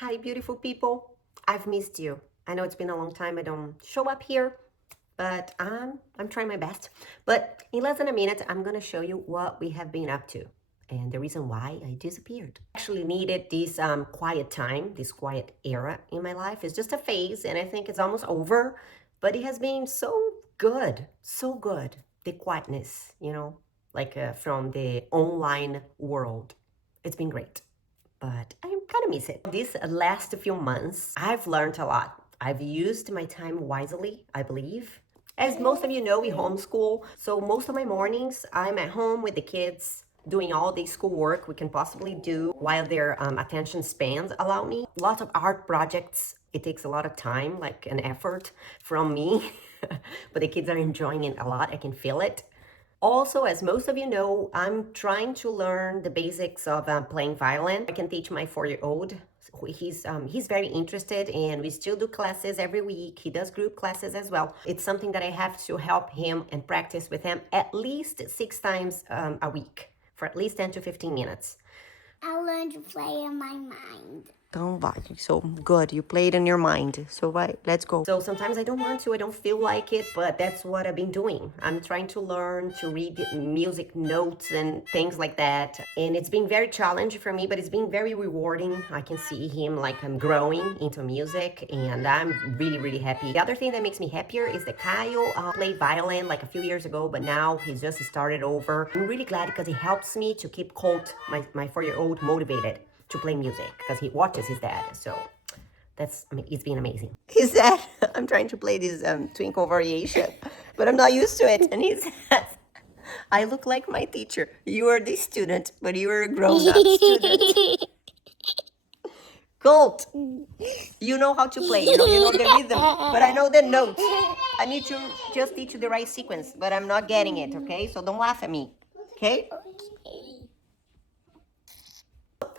Hi, beautiful people. I've missed you. I know it's been a long time I don't show up here, but I'm trying my best. But in less than a minute, I'm gonna show you what we have been up to and the reason why I disappeared. Actually needed this quiet time, this quiet era in my life. It's just a phase, and I think it's almost over. But it has been so good, so good. The quietness, like from the online world. It's been great, but I kind of miss it. These last few months, I've learned a lot. I've used my time wisely, I believe. As most of you know, we homeschool, so most of my mornings I'm at home with the kids doing all the schoolwork we can possibly do while their attention spans allow me. Lots of art projects. It takes a lot of time, like an effort from me, but the kids are enjoying it a lot. I can feel it. Also, as most of you know, I'm trying to learn the basics of playing violin. I can teach my 4-year-old. He's very interested, and we still do classes every week. He does group classes as well. It's something that I have to help him and practice with him at least 6 times a week for at least 10 to 15 minutes. I learned to play in my mind. Então vai. So good, you played in your mind. So vai, let's go. So sometimes I don't want to, I don't feel like it, but that's what I've been doing. I'm trying to learn to read music notes and things like that. And it's been very challenging for me, but it's been very rewarding. I can see him like I'm growing into music, and I'm really, really happy. The other thing that makes me happier is that Kyle played violin like a few years ago, but now he's just started over. I'm really glad because it helps me to keep Colt, my 4-year-old, motivated to play music because he watches his dad. So it's been amazing. He said, I'm trying to play this twinkle variation, but I'm not used to it. And he says, I look like my teacher. You are the student, but you are a grown-up student. Colt, you know how to play, you know the rhythm, but I know the notes. I need to just teach you the right sequence, but I'm not getting it, okay? So don't laugh at me, okay?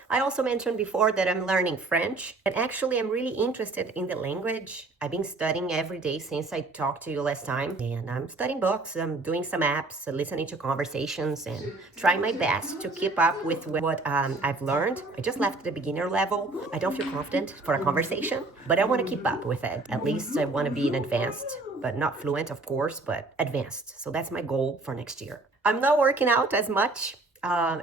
I also mentioned before that I'm learning French, and actually I'm really interested in the language. I've been studying every day since I talked to you last time, and I'm studying books, I'm doing some apps, listening to conversations, and trying my best to keep up with what I've learned. I just left the beginner level. I don't feel confident for a conversation, but I want to keep up with it. At least I want to be in advanced, but not fluent, of course, but advanced. So that's my goal for next year. I'm not working out as much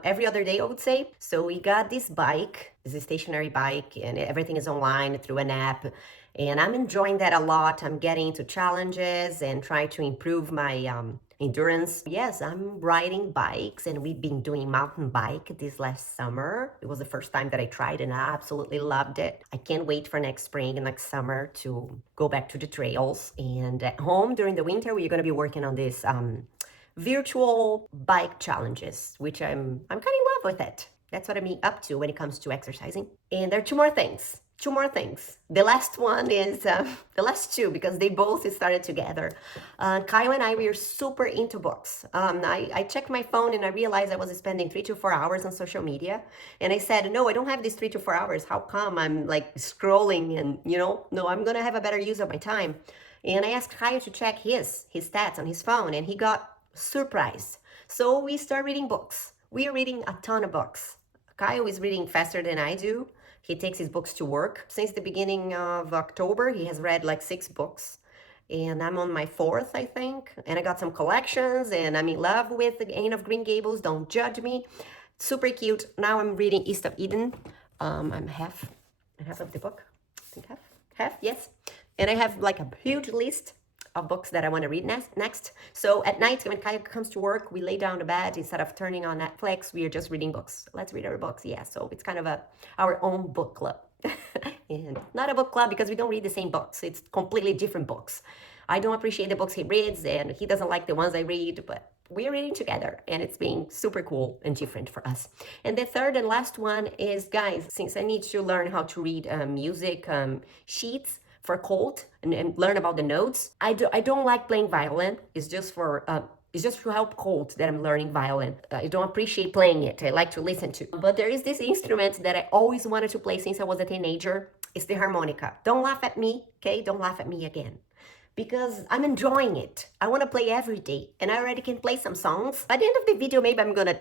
every other day, I would say. So we got this bike, this stationary bike, and everything is online through an app. And I'm enjoying that a lot. I'm getting into challenges and trying to improve my endurance. Yes, I'm riding bikes, and we've been doing mountain bike this last summer. It was the first time that I tried, and I absolutely loved it. I can't wait for next spring and next summer to go back to the trails. And at home during the winter, we're going to be working on this virtual bike challenges, which I'm kind of in love with it. That's what I'm up to when it comes to exercising. And there are two more things. The last one is the last two, because they both started together. Kyle and I, we are super into books. I checked my phone and I realized I was spending 3 to 4 hours on social media. And I said, no, I don't have these 3 to 4 hours. How come I'm like scrolling and, no, I'm going to have a better use of my time. And I asked Kyle to check his stats on his phone, and he got surprise. So we start reading books. We are reading a ton of books. Kyle is reading faster than I do. He takes his books to work. Since the beginning of October, he has read like 6 books. And I'm on my 4th, I think. And I got some collections, and I'm in love with the Anne of Green Gables. Don't judge me. Super cute. Now I'm reading East of Eden. I'm half of the book. I think half, yes. And I have like a huge list of books that I want to read next. So at night, when Kaya comes to work, we lay down to bed. Instead of turning on Netflix, we are just reading books. Let's read our books. Yeah, so it's kind of our own book club. And not a book club because we don't read the same books. It's completely different books. I don't appreciate the books he reads, and he doesn't like the ones I read, but we're reading together, and it's been super cool and different for us. And the third and last one is, guys, since I need to learn how to read music sheets for Colt and learn about the notes. I don't like playing violin. It's just to help Colt that I'm learning violin. I don't appreciate playing it. I like to listen to. But there is this instrument that I always wanted to play since I was a teenager. It's the harmonica. Don't laugh at me, okay? Don't laugh at me again. Because I'm enjoying it. I want to play every day, and I already can play some songs. By the end of the video, maybe I'm gonna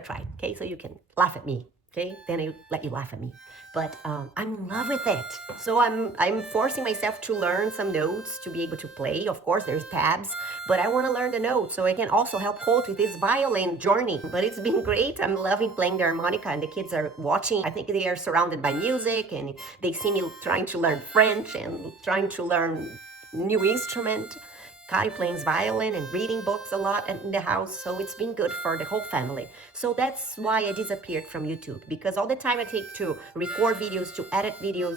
try, okay? So you can laugh at me Okay, then I let you laugh at me. But I'm in love with it. So I'm forcing myself to learn some notes to be able to play. Of course, there's tabs, but I want to learn the notes so I can also help Colt with his violin journey. But it's been great. I'm loving playing the harmonica, and the kids are watching. I think they are surrounded by music, and they see me trying to learn French and trying to learn new instrument. Kai plays violin and reading books a lot in the house, so it's been good for the whole family. So that's why I disappeared from YouTube, because all the time I take to record videos, to edit videos,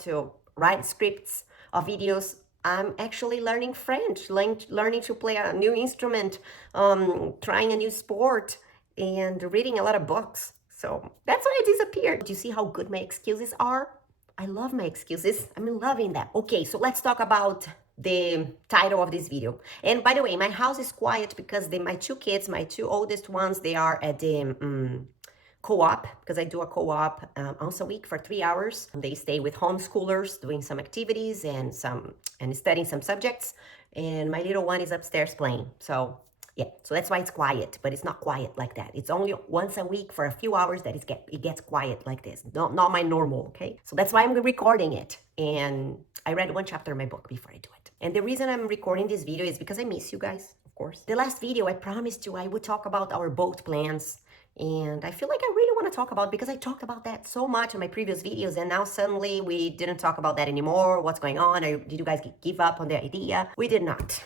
to write scripts of videos, I'm actually learning French, learning to play a new instrument, trying a new sport, and reading a lot of books. So that's why I disappeared. Do you see how good my excuses are? I love my excuses. I'm loving that. Okay, so let's talk about the title of this video. And by the way, my house is quiet because my two kids, my two oldest ones, they are at the co-op, because I do a co-op once a week for 3 hours. They stay with homeschoolers doing some activities and studying some subjects. And my little one is upstairs playing. So yeah, so that's why it's quiet, but it's not quiet like that. It's only once a week for a few hours that it gets quiet like this. Not my normal, okay? So that's why I'm recording it. And I read one chapter of my book before I do it. And the reason I'm recording this video is because I miss you guys, of course. The last video, I promised you I would talk about our boat plans. And I feel like I really want to talk about, because I talked about that so much in my previous videos, and now suddenly we didn't talk about that anymore. What's going on? Did you guys give up on the idea? We did not.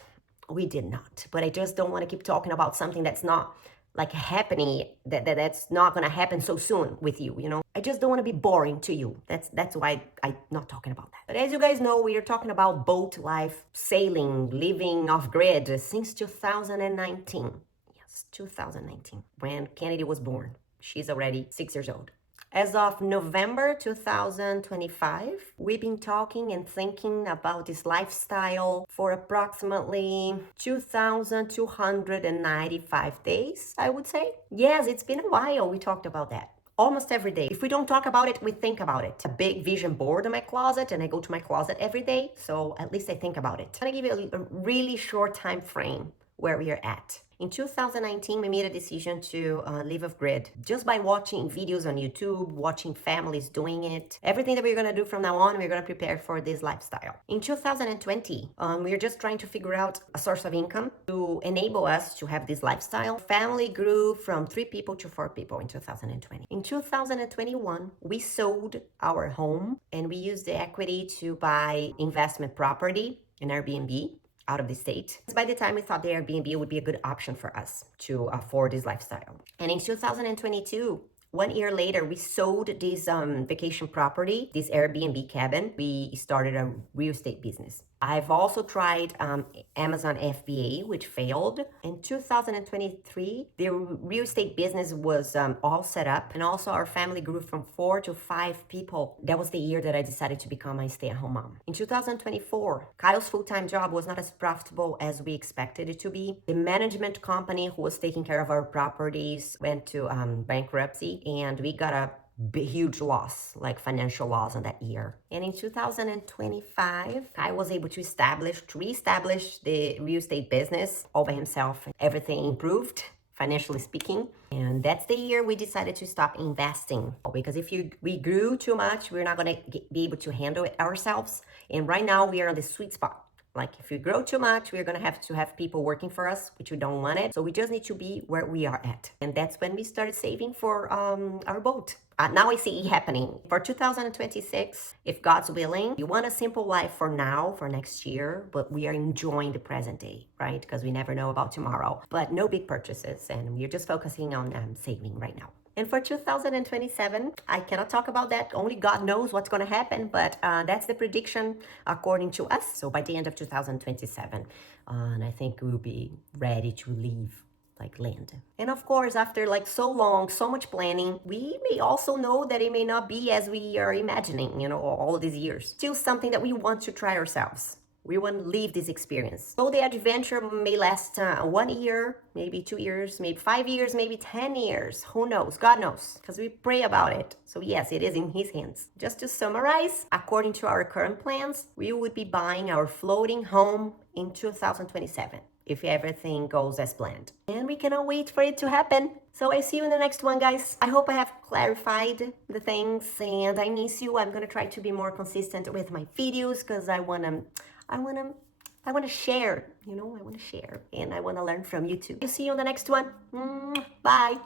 We did not. But I just don't want to keep talking about something that's not like happening, that's not going to happen so soon with you. I just don't want to be boring to you. That's why I'm not talking about that. But as you guys know, we are talking about boat life, sailing, living off grid since 2019. Yes, 2019, when Kennedy was born. She's already 6 years old. As of November 2025, we've been talking and thinking about this lifestyle for approximately 2,295 days, I would say. Yes, it's been a while we talked about that. Almost every day. If we don't talk about it, we think about it. A big vision board in my closet, and I go to my closet every day, so at least I think about it. I'm gonna give you a really short time frame where we are at. In 2019, we made a decision to live off grid just by watching videos on YouTube, watching families doing it. Everything that we're going to do from now on, we're going to prepare for this lifestyle. In 2020, we are just trying to figure out a source of income to enable us to have this lifestyle. Family grew from 3 people to 4 people in 2020. In 2021, we sold our home and we used the equity to buy investment property in Airbnb out of the state. By the time we thought the Airbnb would be a good option for us to afford this lifestyle. And in 2022, 1 year later, we sold this vacation property, this Airbnb cabin. We started a real estate business. I've also tried Amazon FBA, which failed. In 2023, the real estate business was all set up. And also our family grew from 4 to 5 people. That was the year that I decided to become a stay-at-home mom. In 2024, Kyle's full-time job was not as profitable as we expected it to be. The management company who was taking care of our properties went to bankruptcy, and we got a huge loss, like financial loss in that year. And in 2025, I was able to reestablish the real estate business all by himself. Everything improved, financially speaking. And that's the year we decided to stop investing, because if we grew too much, we're not going to be able to handle it ourselves. And right now we are on the sweet spot. Like if we grow too much, we're going to have people working for us, which we don't want it. So we just need to be where we are at. And that's when we started saving for our boat. Now I see it happening. For 2026, if God's willing, we want a simple life for now, for next year, but we are enjoying the present day, right? Because we never know about tomorrow. But no big purchases, and we're just focusing on saving right now. And for 2027, I cannot talk about that. Only God knows what's going to happen, but that's the prediction according to us. So by the end of 2027, and I think we'll be ready to leave like land. And of course, after like so long, so much planning, we may also know that it may not be as we are imagining, all of these years. Still something that we want to try ourselves. We want to live this experience. So the adventure may last 1 year, maybe 2 years, maybe 5 years, maybe 10 years. Who knows? God knows, because we pray about it. So yes, it is in His hands. Just to summarize, according to our current plans, we would be buying our floating home in 2027. If everything goes as planned. And we cannot wait for it to happen. So I see you in the next one, guys. I hope I have clarified the things, and I miss you. I'm gonna try to be more consistent with my videos because I wanna share, you know, I wanna share and I wanna learn from you too. See you on the next one. Bye.